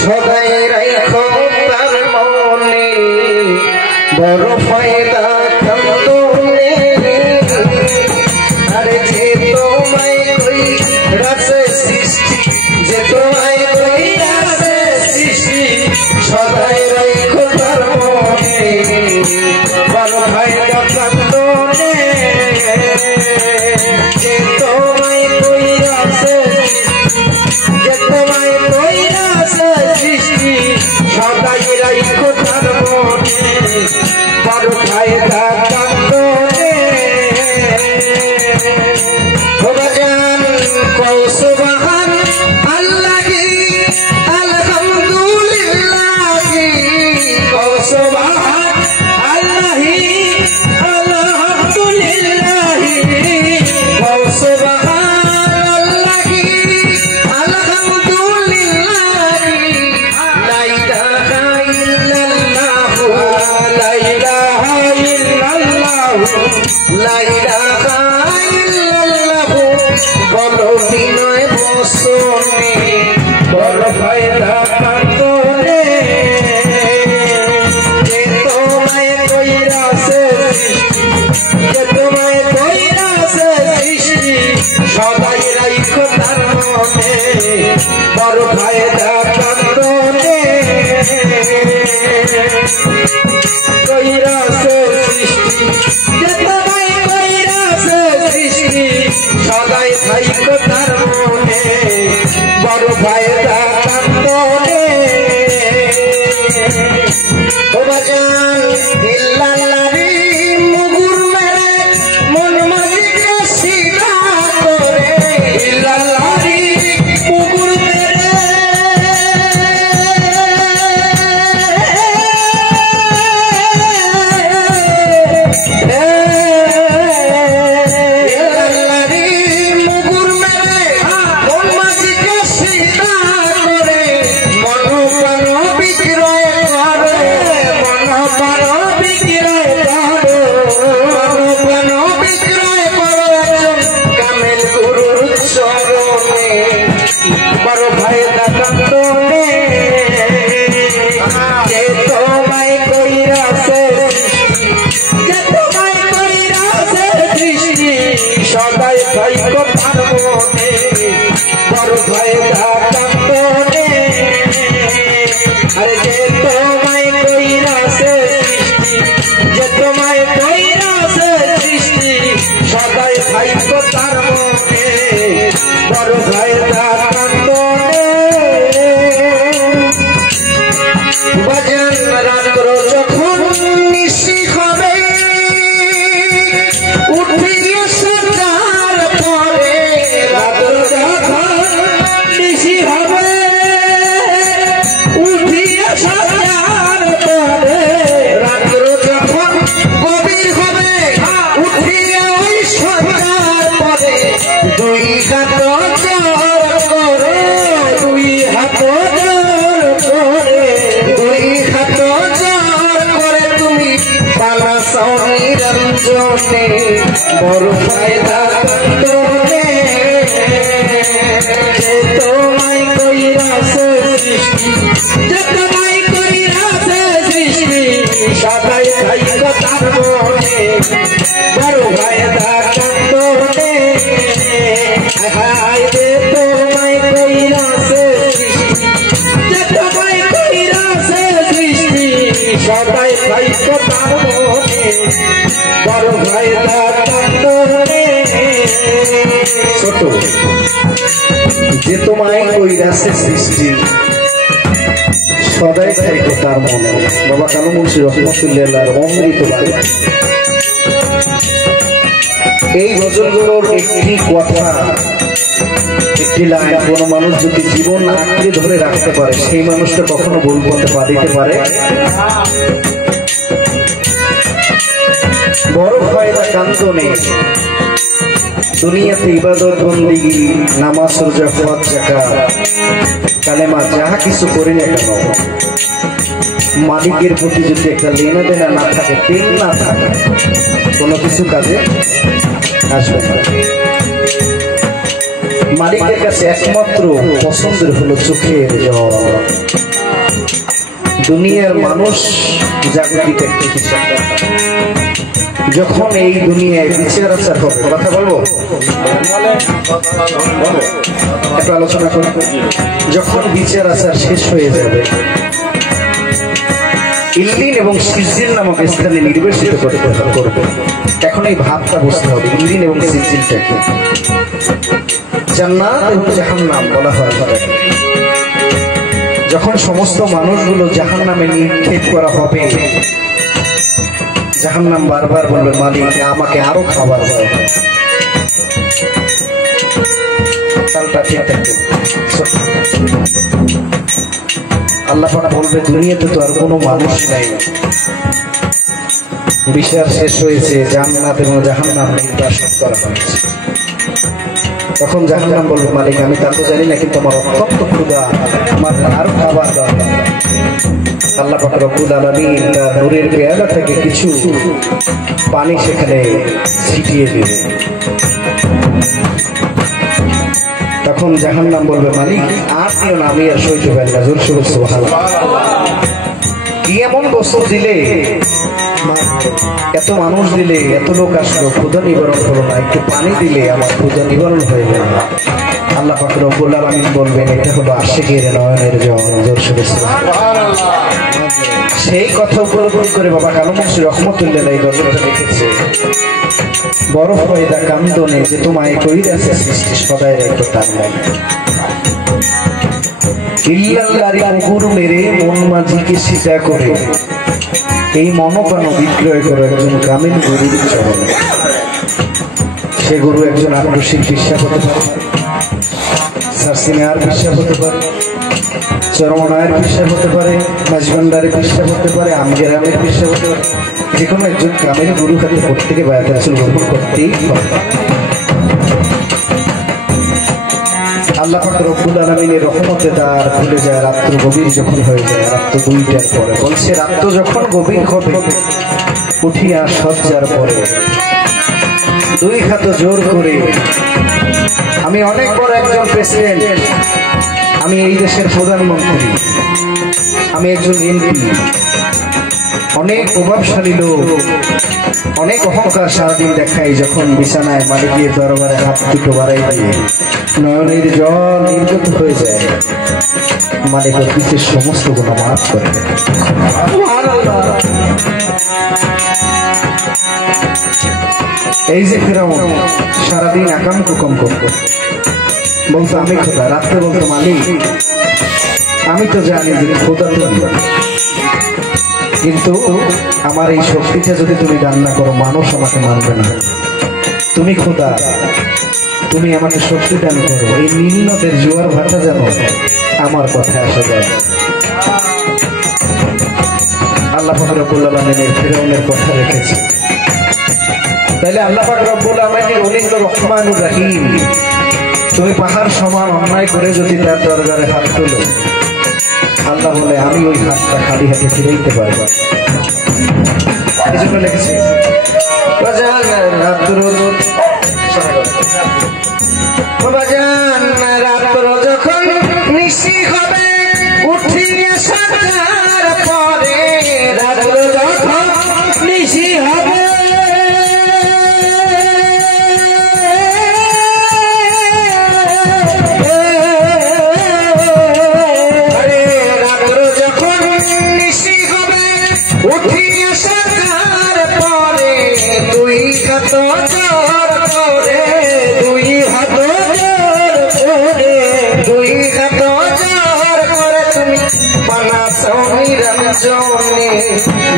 সদাই রাখো তার মনে বড় ফায়দা কান্দনে আরে যে তোমায় কই রাসে সৃষ্টি যে তোমায় কই রাসে সৃষ্টি সদাই রাখো তার মনে বড় ফায়দা কান্দনে যে তোমায় কই রাসে যে তোমায় কই রাসে সৃষ্টি সদাই রাখো তার মনে বড় ফায়দা কান্দনে ভগবান কও সুবহান আল্লাহি আলহামদুলিল্লাহ কও সুবহান আল্লাহি আলহামদুলিল্লাহ কও সুবহান আল্লাহি আলহামদুলিল্লাহ লা ইলাহা ইল্লাল্লাহ লা ইলাহা ইল্লাল্লাহ লা ইলাহা ইল্লাল্লাহ বলো বিনয় বসনে বড় ফায়দা কান্দনে যে তোমায় কইরাছে যে তোমায় কইরাছে সৃষ্টি সদাই রাখো তার মনে বড় ফায়দা কান্দনে কইরাছে সৃষ্টি যে তোমায় কইরাছে সৃষ্টি সদাই রাখো তার মনে বড় ফায়দা কান্দনে ও বাজান ইল্লাল্লাহি মুগুর মেরে মন মাঝিকে সিধা করে ইল্লাল্লাহি মুগুর মেরে ইল্লাল্লাহি মুগুর মেরে মন মাঝিকে সিধা করে মন প্রাণ বিক্রয় করে মন প্রাণ বিক্রয় করে মন প্রাণ বিক্রয় করে কামেল গুরুর চরণে বড় ফায়দা কান্দনে যে তোমায় কইরাছে যে তোমায় কইরাছে সৃষ্টি সদাই রাখো তার মনে বড় ফায়দা কান্দনে আরে যে তোমায় কইরাছে সৃষ্টি যে তোমায় কইরাছে সৃষ্টি সদাই রাখো তার মনে বড় ফায়দা কান্দনে বাজান রাত্র যখন নিশি হবে উঠিয়ে সরকার পরে রাত্র যখন নিশি হবে উঠিয়ে সরকার পরে রাত্র যখন গভীর হবে উঠিয়ে ওই সরকার পরে দুই হাত জোর করে দুই হাত জোর করে দুই হাত জোর করে তুমি পালাসাও নিরঞ্জনে বড় ফায়দা কান্দনে যে তোমায় কইরাছে সৃষ্টি যে তোমায় কইরাছে সৃষ্টি সদাই রাখো তার মনে বড় ফায়দা কান্দনে হায় যে তোমায় কইরাছে সৃষ্টি যে তোমায় কইরাছে সৃষ্টি সদাই রাখো তার মনে বড় ফায়দা কান্দনে ছোট যে তোমায় কইরাছে সৃষ্টি সদাই রাখো তার মনে বাবা কালু মুন্সি রহমতুল্লাহ অমৃত বাড়ি এই গজলগুলোর একটি কথা একটি লাইন কোনো মানুষ যদি জীবন আঁকড়ে ধরে রাখতে পারে সেই মানুষটা কখনো ভুল করতে পারিতে পারে বড় ফায়দা কান্দনে দুনিয়াতে ইবাদত বন্দেগী নামাজ রোজা হজ যাকাত কালেমা যাহা কিছু করি না কেন মালিকের প্রতি যদি একটা লেনা দেনা না থাকে প্রেম না থাকে কোনো কিছু কাজে আসবে না। মালিকের কাছে একমাত্র পছন্দের হলো চোখের জল। দুনিয়ার মানুষ জাগতিক একটি হিসাব যখন এই দুনিয়ায় বিচার আচার হবে, কথা বলবো একটু আলোচনা করব। যখন বিচার আচার শেষ হয়ে যাবে, ইল্লিন এবং সিজিল নামক স্থানে নির্বাসিত করবে। এখন এই ভাবটা বুঝতে হবে, ইল্লিন এবং সিজিলটাকে জান্নাত এবং জাহান্নাম বলা হয়। যখন সমস্ত মানুষগুলো জাহান্নামে নিক্ষেপ করা হবে, জাহান্নাম বারবার বলবে, মালিক আমাকে আরো খাবার দাও। তালটা ঠিক থাকবে। আল্লাহ পাক বলবে, দুনিয়াতে তো আর কোনো মানুষ নাই, বিচার শেষ হয়েছে, জান্নাত এবং জাহান্নাম নির্বাসন করা হয়েছে। তখন জাহান্নাম বলবে, মালিক আমি তা তো জানি না, কিন্তু আমার অত্যন্ত ক্ষুধা, আমার আরো খাবার দাও। আল্লাহ পাক রব্বুল আলামিন তার নূরের পেয়ালা থেকে কিছু পানি সেখানে ছিটিয়ে দিবে। তখন জাহান্নাম বলবে, মালিক আর দিও না, আমি আর সহ্য পারি না। জোর সোরে সুবহানাল্লাহ। কি এমন বস্তু দিলে, এত মানুষ দিলে, এত লোক আসলো, ক্ষুধা নিবারণ হলো না, একটু পানি দিলে আমার ক্ষুধা নিবারণ হয়ে গেল। আল্লাহ পাক রব্বুল আলামিন বলবেন, এটা হলো আশিকের নয়নের জল। জোর সোরে সুবহানাল্লাহ। সেই কথা উপলব্ধি করে বাবা কালু মুন্সি রহমতুল্লাহ এই গজলটা লিখেছে, বরফ পয়দা কান্দনে যে তোমায় কইরাছে সৃষ্টি, সদাই রেখো তার নাই। ইল্লাল্লাহরি কুকুর মেরে মন মাঝিকে সিধা করে এই মনোপ্রাণ বিক্রয় করে একজন গ্রামীণ গরুর চরণে। সে গরু একজন আক্রোশিক বিশ্বাস হতে পারে, সার্সিনার বিশ্বাস হতে পারে, চরমনায়ের বিশ্বাস হতে পারে, মাঝবান্ডারের বিশ্বাস হতে পারে, আমগেরামের বিশ্বাস হতে পারে। যে কোনো একজন গ্রামের গরু খাতে প্রত্যেকে বায়াতে রাসূল গ্রহণ করতেই হবে। আল্লাহ পাক রব্বুল আলামিনের রহমতে তার খুলে যায় রাত্র গভীর যখন হয়ে যায়, রাত্র 2টার পরে বলছে, রাত্র যখন গভীর হবে, উঠিয়া শয্যার পরে 2 হাত জোর করে, আমি অনেক বড় একজন প্রেসিডেন্ট, আমি এই দেশের প্রধানমন্ত্রী, আমি একজন এমপি, অনেক প্রভাবশালী লোক, অনেক অহংকার সারাদিন দেখাই, যখন বিছানায় মালিকের দরবারে হাত দুটো বাড়াই দিয়ে নয়নের জল নির্গত হয়ে যায়, মালিকের পিছের সমস্ত গুণ মাফ করে। এই যে ফেরাউন সারাদিন আকাম কুকম করতো, বলতো আমি খোদা, রাত্রে বলতো মালিক আমি তো জানি যে খোদা তো, কিন্তু আমার এই শক্তিটা যদি তুমি দান না করো, মানুষ আমাকে মানবে না। তুমি খোদা, তুমি আমাকে শক্তি দান করো, এই নীল নদের জোয়ার ভাটা যেন আমার কথায় আসা যায়। আল্লাহ পাক রব্বুল আলামিনের ফিরআউনের কথা রেখেছে। তাহলে আল্লাহ পাক রব্বুল আলামিনের অলিন্দ রহমানুর রহিম, তুমি পাহাড় সমান অন্যায় করে যদি তার দরবারে হাত তোলো, আল্লাহ বলে আমি ওই হাতটা খালি হাতে ফিরে দিতে পারবো। এই জন্য লিখেছে, রাত্র যখন নিশি হবে, উঠিয়ে সজ্জার পরে, রাত্র যখন নিশি হবে,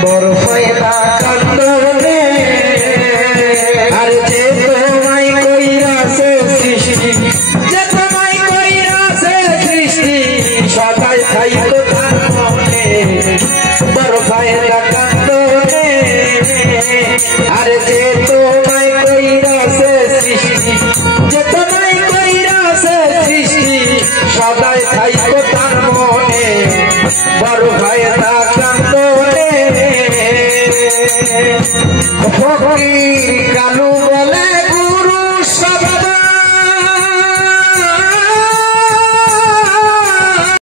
বড় ফয়দা